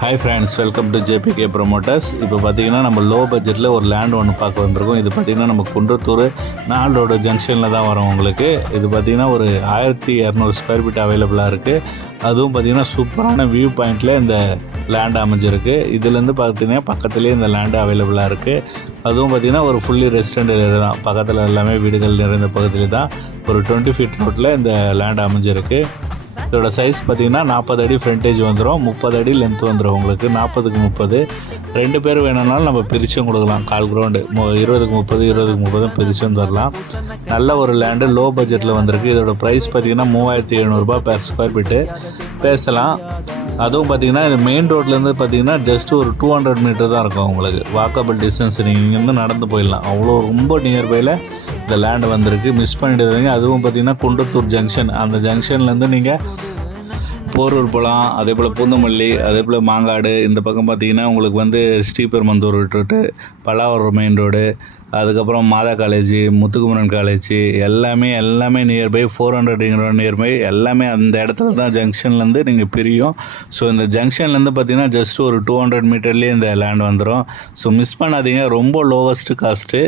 Hi friends, welcome to JBK promoters. இப்போ பார்த்தீங்கன்னா நம்ம லோ பட்ஜெட்டில் ஒரு லேண்ட் ஒன்று பார்க்க வந்திருக்கோம். இது பார்த்திங்கன்னா நம்ம குன்றத்தூர் நால் ரோடு ஜங்ஷனில் தான் வரும் உங்களுக்கு. இது பார்த்திங்கன்னா ஒரு 1200 ஸ்கொயர் ஃபீட் அவைலபிளாக இருக்குது. அதுவும் பார்த்திங்கன்னா சூப்பரான வியூ பாயிண்டில் இந்த லேண்ட் அமைஞ்சிருக்கு. இதுலேருந்து பார்த்திங்கன்னா பக்கத்துலேயே இந்த லேண்டு அவைலபிளாக இருக்குது. அதுவும் பார்த்திங்கன்னா ஒரு ஃபுல்லி ரெசிடென்ட் ஏரியா தான். பக்கத்தில் எல்லாமே வீடுகள் நிறைந்த பகுதியில் தான் ஒரு 20 ஃபீட் ரோட்டில் இந்த லேண்ட் அமைஞ்சிருக்கு. இதோட சைஸ் பார்த்திங்கன்னா 40 அடி ஃப்ரண்டேஜ் வந்துடும், 30 அடி லென்த் வந்துடும் உங்களுக்கு. 40க்கு 30 2 பேர் வேணும்னாலும் நம்ம பிரிச்சும் கொடுக்கலாம். கால் கிரவுண்டு 20க்கு 30 20க்கு 30 பிரிச்சும் தரலாம். நல்ல ஒரு லேண்டு லோ பட்ஜெட்டில் வந்திருக்கு. இதோட ப்ரைஸ் பார்த்திங்கன்னா 3700 per ஸ்கொயர் ஃபீட்டு பேசலாம். அதுவும் பார்த்திங்கன்னா இது மெயின் ரோட்லேருந்து பார்த்திங்கன்னா ஜஸ்ட் ஒரு 200 மீட்டர் தான் இருக்கும் உங்களுக்கு. வாக்கபிள் டிஸ்டன்ஸ், நீங்கள் இங்கேருந்து நடந்து போயிடலாம். அவ்வளோ ரொம்ப நியர்பையில் இந்த லேண்டு வந்திருக்கு. மிஸ் பண்ணிடுறீங்க. அதுவும் பார்த்திங்கன்னா குன்றத்தூர் ஜங்ஷன், அந்த ஜங்ஷன்லேருந்து நீங்கள் போரூர் போகலாம். அதே போல் பூந்தமல்லி, அதே போல் மாங்காடு. இந்த பக்கம் பார்த்திங்கன்னா உங்களுக்கு வந்து ஸ்ரீபெரும்புதூர் விட்டுட்டு பல்லாவரம் மெயின் ரோடு, அதுக்கப்புறம் மாதா காலேஜ், முத்துக்குமரன் காலேஜ் எல்லாமே நியர்பை. 400 நியர்பை எல்லாமே அந்த இடத்துல தான் ஜங்ஷன்லேருந்து நீங்கள் பிரியும். ஸோ இந்த ஜங்ஷன்லேருந்து பார்த்திங்கன்னா ஜஸ்ட் ஒரு 200 மீட்டர்லேயே இந்த லேண்ட் வந்துடும். ஸோ மிஸ் பண்ணாதீங்க. ரொம்ப லோவஸ்ட்டு காஸ்ட்டு.